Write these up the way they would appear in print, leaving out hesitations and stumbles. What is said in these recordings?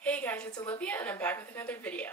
Hey guys, it's Olivia and I'm back with another video.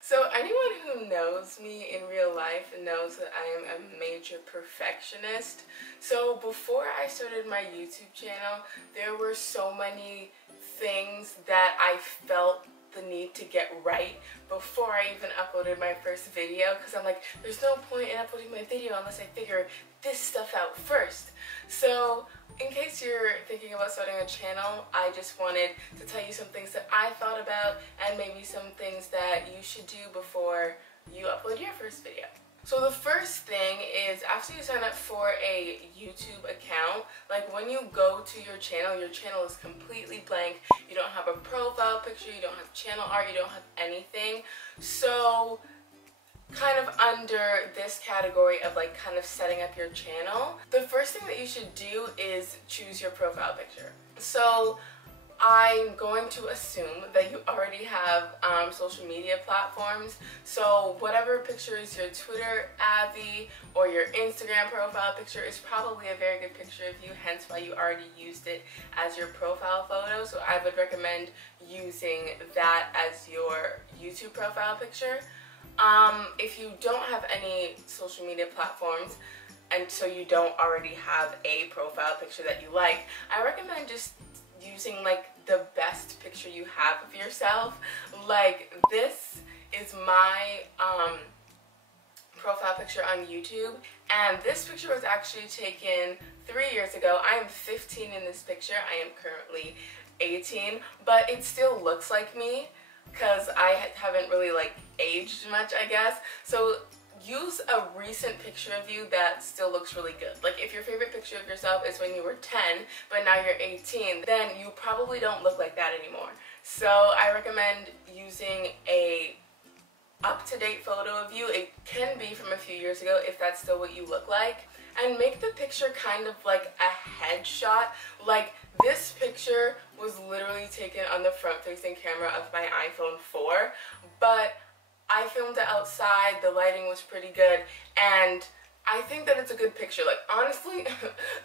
So anyone who knows me in real life knows that I am a major perfectionist. So before I started my YouTube channel, there were so many things that I felt the need to get right before I even uploaded my first video, because I'm like, there's no point in uploading my video unless I figure this stuff out first. So in case you're thinking about starting a channel, I just wanted to tell you some things that I thought about and maybe some things that you should do before you upload your first video. So the first thing is, after you sign up for a YouTube account, like when you go to your channel is completely blank. You don't have a profile picture, you don't have channel art, you don't have anything. So kind of under this category of like kind of setting up your channel, the first thing that you should do is choose your profile picture. So I'm going to assume that you already have social media platforms. So whatever picture is your Twitter Avi or your Instagram profile picture is probably a very good picture of you, hence why you already used it as your profile photo. So I would recommend using that as your YouTube profile picture. If you don't have any social media platforms and so you don't already have a profile picture that you like, I recommend just using like the best picture you have of yourself. Like this is my profile picture on YouTube, and this picture was actually taken 3 years ago. I am 15 in this picture. I am currently 18, but it still looks like me because I haven't really like aged much, I guess. So use a recent picture of you that still looks really good. Like if your favorite picture of yourself is when you were 10 but now you're 18, then you probably don't look like that anymore. So I recommend using a up-to-date photo of you. It can be from a few years ago if that's still what you look like, and make the picture kind of like a headshot. Like this picture was literally taken on the front-facing camera of my iPhone 4, but I filmed it outside, the lighting was pretty good, and I think that it's a good picture. Like honestly,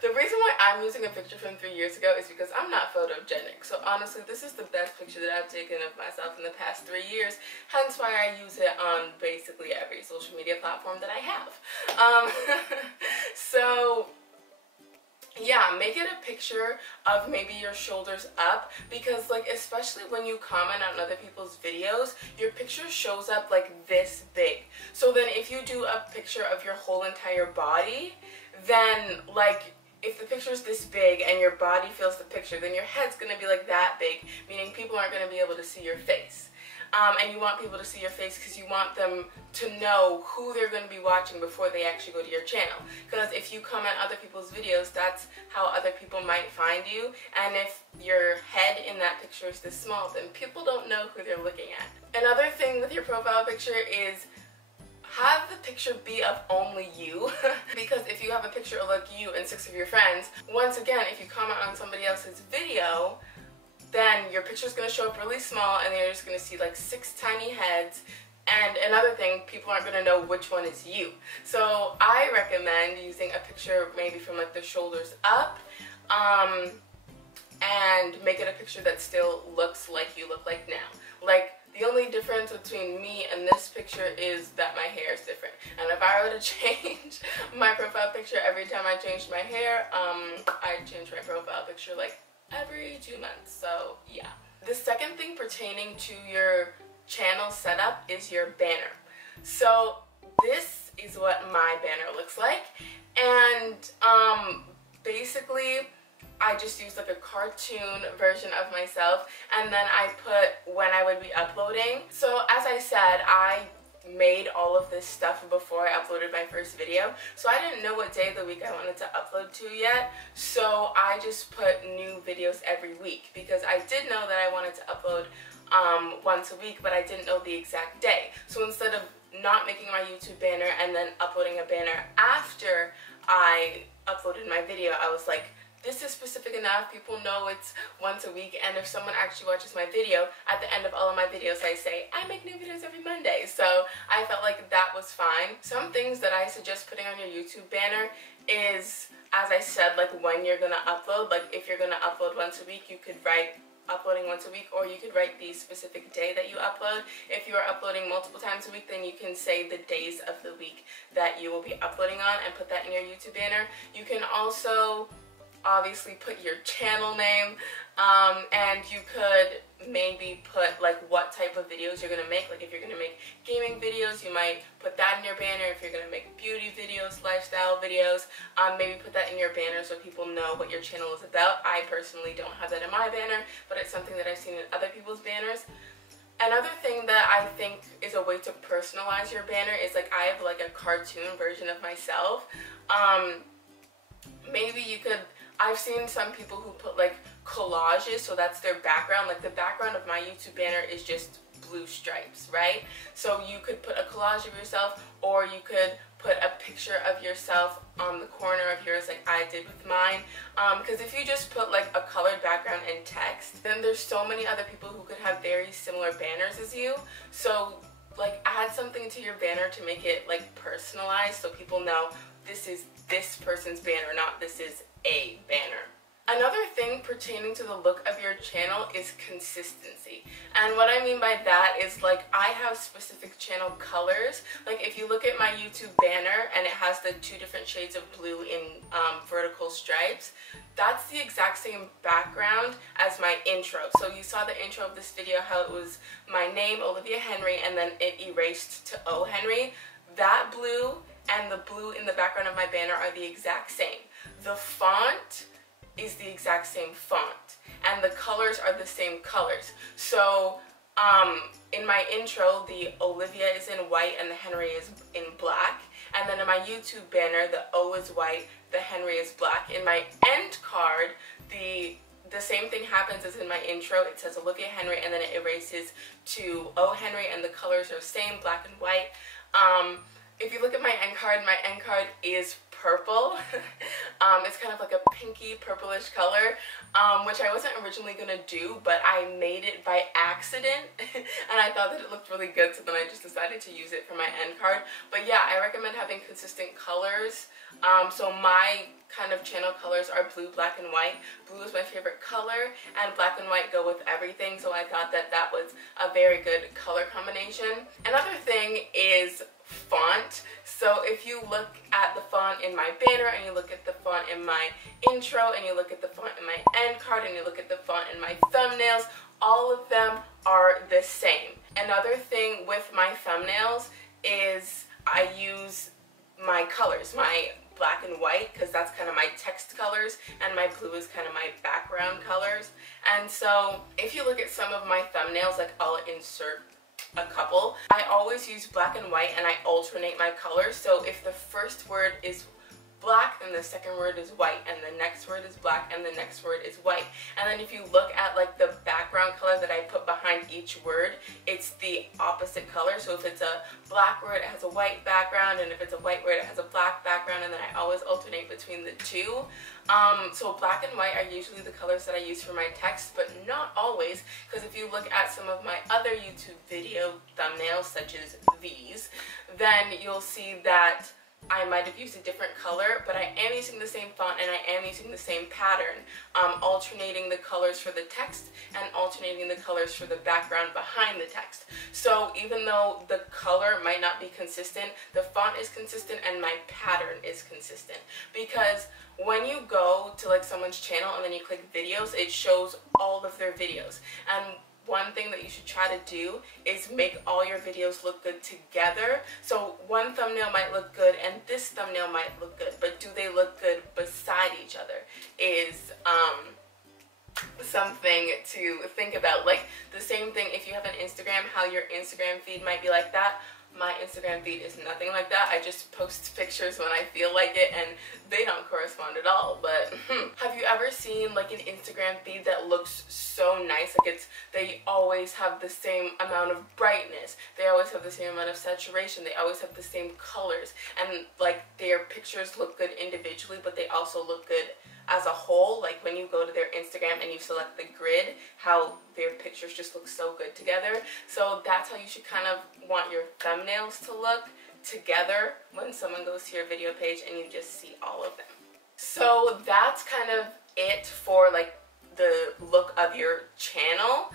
the reason why I'm using a picture from 3 years ago is because I'm not photogenic. So honestly, this is the best picture that I've taken of myself in the past 3 years, hence why I use it on basically every social media platform that I have. So yeah, make it a picture of maybe your shoulders up, because like especially when you comment on other people's videos, your picture shows up like this big. So then if you do a picture of your whole entire body, then like if the picture is this big and your body fills the picture, then your head's gonna be like that big, meaning people aren't gonna be able to see your face. And you want people to see your face because you want them to know who they're going to be watching before they actually go to your channel. Because if you comment other people's videos, that's how other people might find you. And if your head in that picture is this small, then people don't know who they're looking at. Another thing with your profile picture is have the picture be of only you. Because if you have a picture of like you and 6 of your friends, once again, if you comment on somebody else's video, then your picture is going to show up really small and you're just going to see like 6 tiny heads. And another thing, people aren't going to know which one is you. So I recommend using a picture maybe from like the shoulders up, and make it a picture that still looks like you look like now. Like the only difference between me and this picture is that my hair is different. And if I were to change my profile picture every time I changed my hair, I'd change my profile picture like every 2 months. So yeah. The second thing pertaining to your channel setup is your banner. So this is what my banner looks like, and basically I just used like a cartoon version of myself, and then I put when I would be uploading. So as I said, I made all of this stuff before I uploaded my first video, so I didn't know what day of the week I wanted to upload to yet, so I just put new videos every week, because I did know that I wanted to upload once a week, but I didn't know the exact day. So instead of not making my YouTube banner and then uploading a banner after I uploaded my video, I was like, this is specific enough, people know it's once a week, and if someone actually watches my video, at the end of all of my videos I say, I make new videos every Monday, so I felt like that was fine. Some things that I suggest putting on your YouTube banner is, as I said, like when you're gonna upload. Like if you're gonna upload once a week, you could write uploading once a week, or you could write the specific day that you upload. If you are uploading multiple times a week, then you can say the days of the week that you will be uploading on and put that in your YouTube banner. You can also obviously put your channel name, and you could maybe put like what type of videos you're gonna make. Like if you're gonna make gaming videos, you might put that in your banner. If you're gonna make beauty videos, lifestyle videos, maybe put that in your banner so people know what your channel is about. I personally don't have that in my banner, but it's something that I've seen in other people's banners. Another thing that I think is a way to personalize your banner is like I have like a cartoon version of myself. Maybe you could, I've seen some people who put like collages, so that's their background. Like the background of my YouTube banner is just blue stripes, right? So you could put a collage of yourself, or you could put a picture of yourself on the corner of yours like I did with mine. Because if you just put like a colored background and text, then there's so many other people who could have very similar banners as you. So like add something to your banner to make it like personalized, so people know this is this person's banner, not this is a banner. Another thing pertaining to the look of your channel is consistency. And what I mean by that is like I have specific channel colors. Like if you look at my YouTube banner and it has the 2 different shades of blue in vertical stripes, that's the exact same background as my intro. So you saw the intro of this video, how it was my name, Olivia Henry, and then it erased to O Henry. That blue and the blue in the background of my banner are the exact same. The font is the exact same font, and the colors are the same colors. So in my intro, the Olivia is in white and the Henry is in black, and then in my YouTube banner, the O is white, the Henry is black. In my end card, the same thing happens as in my intro. It says Olivia Henry, and then it erases to O Henry, and the colors are same, black and white. If you look at my end card is purple. It's kind of like a pinky purplish color, which I wasn't originally gonna do, but I made it by accident and I thought that it looked really good, so then I just decided to use it for my end card. But yeah, I recommend having consistent colors. So my kind of channel colors are blue, black, and white. Blue is my favorite color, and black and white go with everything, so I thought that that was a very good color combination. Another thing is font. So if you look at the font in my banner, and you look at the font in my intro, and you look at the font in my end card, and you look at the font in my thumbnails, all of them are the same. Another thing with my thumbnails is I use my colors, my black and white, because that's kind of my text colors, and my blue is kind of my background colors. And so if you look at some of my thumbnails, like I'll insert a couple, I always use black and white, and I alternate my colors. So if the first word is black, then the second word is white, and the next word is black, and the next word is white. And then if you look at like the background color that I put behind each word, it's the opposite color. So if it's a black word, it has a white background, and if it's a white word, it has a black background, and then I always alternate between the two. So black and white are usually the colors that I use for my text, but not always, because if you look at some of my other YouTube video thumbnails, such as these, then you'll see that I might have used a different color, but I am using the same font and I am using the same pattern, alternating the colors for the text and alternating the colors for the background behind the text. So even though the color might not be consistent, the font is consistent and my pattern is consistent. Because when you go to like someone's channel and then you click videos, it shows all of their videos. And one thing that you should try to do is make all your videos look good together. So one thumbnail might look good and this thumbnail might look good, but do they look good beside each other is something to think about. Like the same thing if you have an Instagram, how your Instagram feed might be like that. My Instagram feed is nothing like that. I just post pictures when I feel like it, and they don't correspond at all. But have you ever seen like an Instagram feed that looks so nice? Like they always have the same amount of brightness. They always have the same amount of saturation. They always have the same colors. And like their pictures look good individually, but they also look good as a whole. Like when you go to their Instagram and you select the grid, how their pictures just look so good together. So that's how you should kind of want your thumbnails to look. together when someone goes to your video page and you just see all of them. So that's kind of it for like the look of your channel.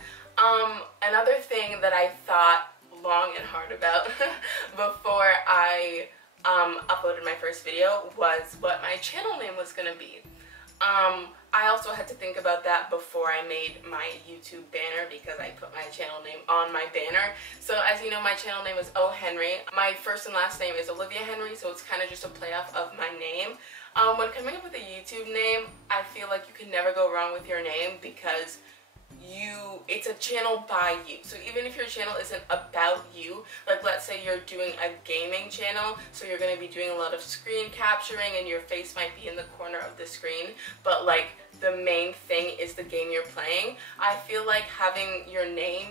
Another thing that I thought long and hard about before I uploaded my first video was what my channel name was gonna be. I also had to think about that before I made my YouTube banner, because I put my channel name on my banner. So as you know, my channel name is O Henry. My first and last name is Olivia Henry, so it's kind of just a play off of my name. When coming up with a YouTube name, I feel like you can never go wrong with your name, because it's a channel by you. So even if your channel isn't about you, like let's say you're doing a gaming channel, so you're going to be doing a lot of screen capturing and your face might be in the corner of the screen, but like the main thing is the game you're playing, I feel like having your name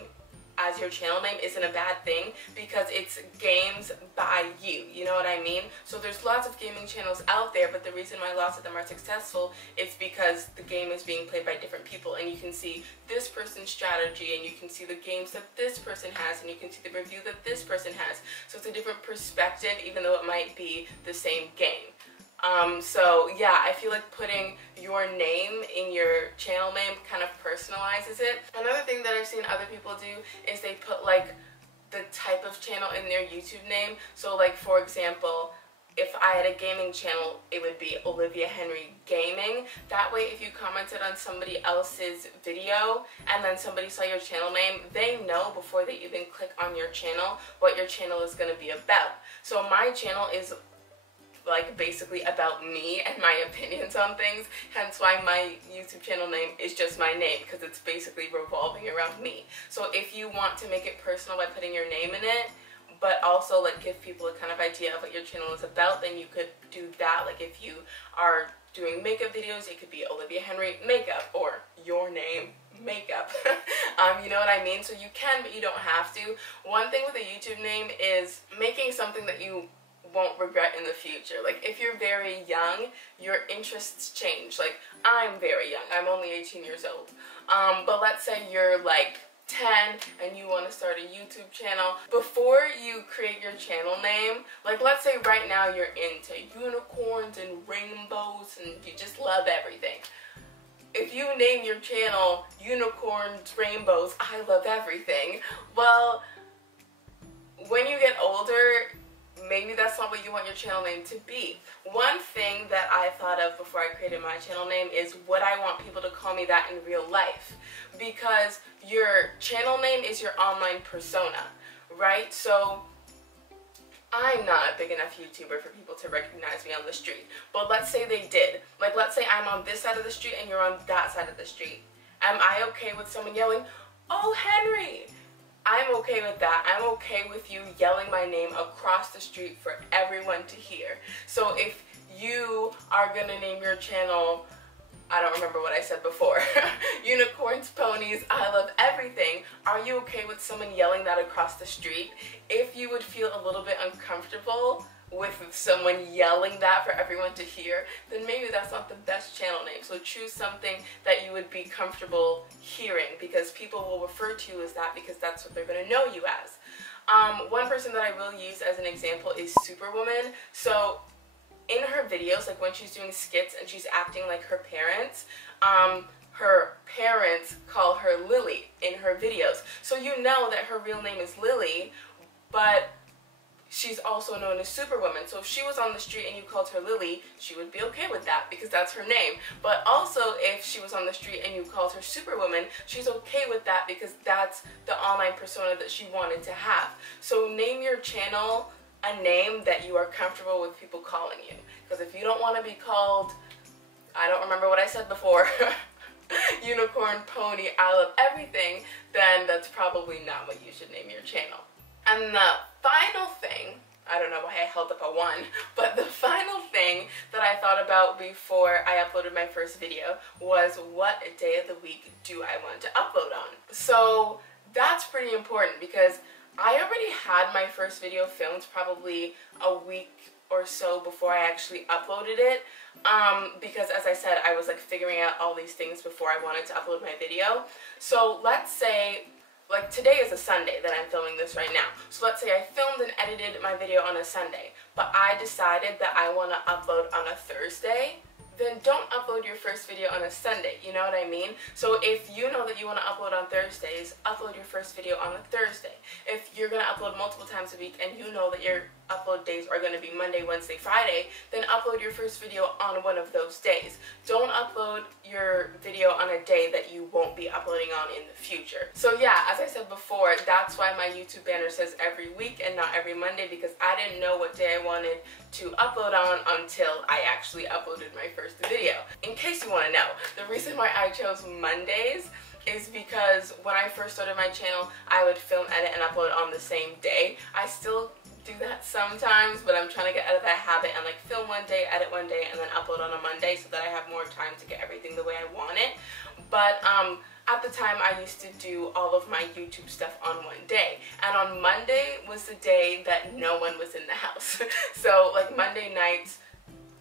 as your channel name isn't a bad thing, because it's games by you, you know what I mean? So there's lots of gaming channels out there, but the reason why lots of them are successful is because the game is being played by different people, and you can see this person's strategy, and you can see the games that this person has, and you can see the review that this person has. So it's a different perspective, even though it might be the same game. So yeah, I feel like putting your name in your channel name kind of personalizes it. Another thing that I've seen other people do is they put like the type of channel in their YouTube name. So like for example, if I had a gaming channel, it would be Olivia Henry Gaming. That way if you commented on somebody else's video and then somebody saw your channel name, they know before they even click on your channel what your channel is going to be about. So my channel is like basically about me and my opinions on things, hence why my YouTube channel name is just my name, because it's basically revolving around me. So if you want to make it personal by putting your name in it, but also like give people a kind of idea of what your channel is about, then you could do that. Like if you are doing makeup videos, it could be Olivia Henry Makeup or your name makeup. You know what I mean? So you can, but you don't have to. One thing with a YouTube name is making something that you won't regret in the future. Like if you're very young, your interests change. Like I'm very young, I'm only 18 years old, but let's say you're like 10 and you want to start a YouTube channel. Before you create your channel name, like let's say right now you're into unicorns and rainbows and you just love everything. If you name your channel Unicorns, Rainbows, I Love Everything, well, when you get older, maybe that's not what you want your channel name to be. One thing that I thought of before I created my channel name is, would I want people to call me that in real life? Because your channel name is your online persona, right? So I'm not a big enough YouTuber for people to recognize me on the street, but let's say they did. Like let's say I'm on this side of the street and you're on that side of the street. Am I okay with someone yelling, "Oh, Henry"? I'm okay with that. I'm okay with you yelling my name across the street for everyone to hear. So if you are gonna name your channel, I don't remember what I said before, Unicorns, Ponies, I Love Everything, are you okay with someone yelling that across the street? If you would feel a little bit uncomfortable with someone yelling that for everyone to hear, then maybe that's not the best channel name. So choose something that you would be comfortable hearing, because people will refer to you as that because that's what they're going to know you as. One person that I will use as an example is Superwoman. So in her videos, like when she's doing skits and she's acting like her parents call her Lily in her videos. So you know that her real name is Lily, but she's also known as Superwoman. So if she was on the street and you called her Lily, she would be okay with that because that's her name. But also if she was on the street and you called her Superwoman, she's okay with that because that's the online persona that she wanted to have. So name your channel a name that you are comfortable with people calling you. Because if you don't want to be called, I don't remember what I said before, Unicorn, Pony, I Love Everything, then that's probably not what you should name your channel. And the final thing, I don't know why I held up a 1, but the final thing that I thought about before I uploaded my first video was, what day of the week do I want to upload on? So that's pretty important because I already had my first video filmed probably a week or so before I actually uploaded it, because as I said, I was like figuring out all these things before I wanted to upload my video. So let's say like today is a Sunday that I'm filming this right now. So let's say I filmed and edited my video on a Sunday, but I decided that I want to upload on a Thursday, then don't upload your first video on a Sunday, you know what I mean? So if you know that you want to upload on Thursdays, upload your first video on a Thursday. If you're going to upload multiple times a week and you know that your upload days are going to be Monday, Wednesday, Friday, then upload your first video on one of those days. Don't upload your video on a day that you won't be uploading on in the future. So yeah, as I said before, that's why my YouTube banner says every week and not every Monday, because I didn't know what day I wanted to upload on until I actually uploaded my first video. In case you want to know, the reason why I chose Mondays is because when I first started my channel, I would film, edit, and upload on the same day. I still do that sometimes, but I'm trying to get out of that habit and like film one day, edit one day, and then upload on a Monday so that I have more time to get everything the way I want it. But at the time, I used to do all of my YouTube stuff on one day, and on Monday was the day that no one was in the house. So like Monday nights,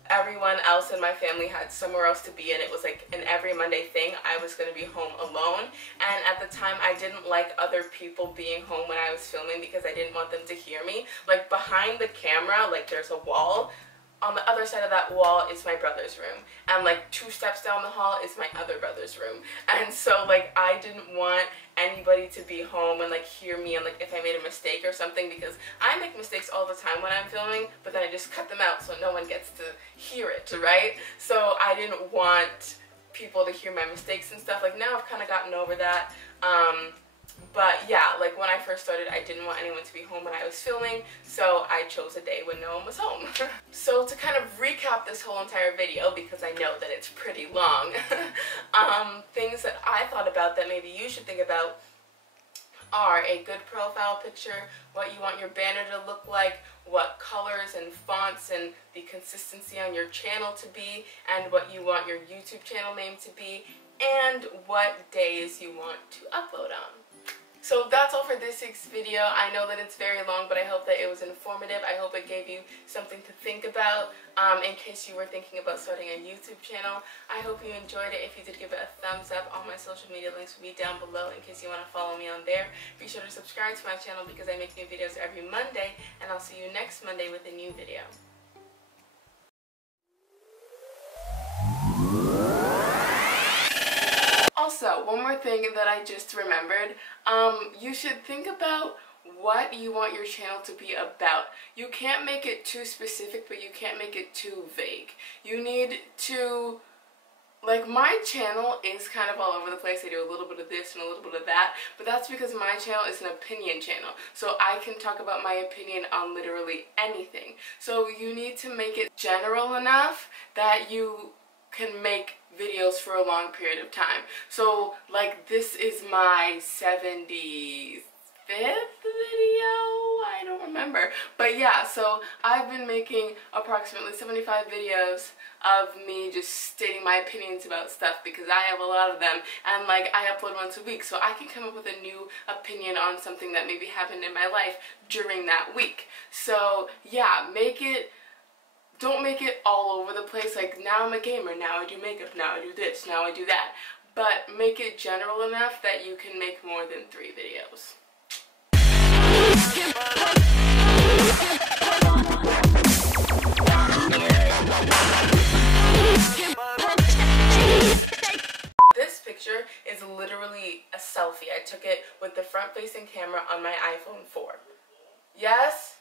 everyone else in my family had somewhere else to be, and it was like an every Monday thing. I was going to be home alone, and at the time I didn't like other people being home when I was filming because I didn't want them to hear me. Like behind the camera, like there's a wall. On the other side of that wall is my brother's room, and like 2 steps down the hall is my other brother's room. And so like I didn't want anybody to be home and like hear me and like if I made a mistake or something, because I make mistakes all the time when I'm filming, but then I just cut them out so no one gets to hear it, right? So I didn't want people to hear my mistakes and stuff. Like now I've kind of gotten over that. But yeah, like when I first started, I didn't want anyone to be home when I was filming, so I chose a day when no one was home. So to kind of recap this whole entire video, because I know that it's pretty long, things that I thought about that maybe you should think about are a good profile picture, what you want your banner to look like, what colors and fonts and the consistency on your channel to be, and what you want your YouTube channel name to be, and what days you want to upload on. So that's all for this week's video. I know that it's very long, but I hope that it was informative. I hope it gave you something to think about in case you were thinking about starting a YouTube channel. I hope you enjoyed it. If you did, give it a thumbs up. All my social media links will be down below in case you want to follow me on there. Be sure to subscribe to my channel because I make new videos every Monday, and I'll see you next Monday with a new video. Also, one more thing that I just remembered, you should think about what you want your channel to be about. You can't make it too specific, but you can't make it too vague. You need to, like my channel is kind of all over the place. I do a little bit of this and a little bit of that, but that's because my channel is an opinion channel. So I can talk about my opinion on literally anything. So you need to make it general enough that you can make videos for a long period of time. So like this is my 75th video? I don't remember. But yeah, so I've been making approximately 75 videos of me just stating my opinions about stuff because I have a lot of them, and like I upload once a week, so I can come up with a new opinion on something that maybe happened in my life during that week. So yeah, don't make it all over the place, like now I'm a gamer, now I do makeup, now I do this, now I do that. But make it general enough that you can make more than 3 videos. This picture is literally a selfie. I took it with the front-facing camera on my iPhone 4. Yes?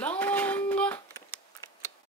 Long.